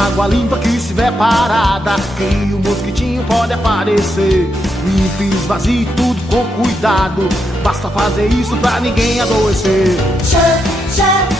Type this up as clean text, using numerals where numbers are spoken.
água limpa que estiver parada, que o mosquitinho pode aparecer. Limpe, esvazie tudo com cuidado, basta fazer isso pra ninguém adoecer. Tchê, tchê.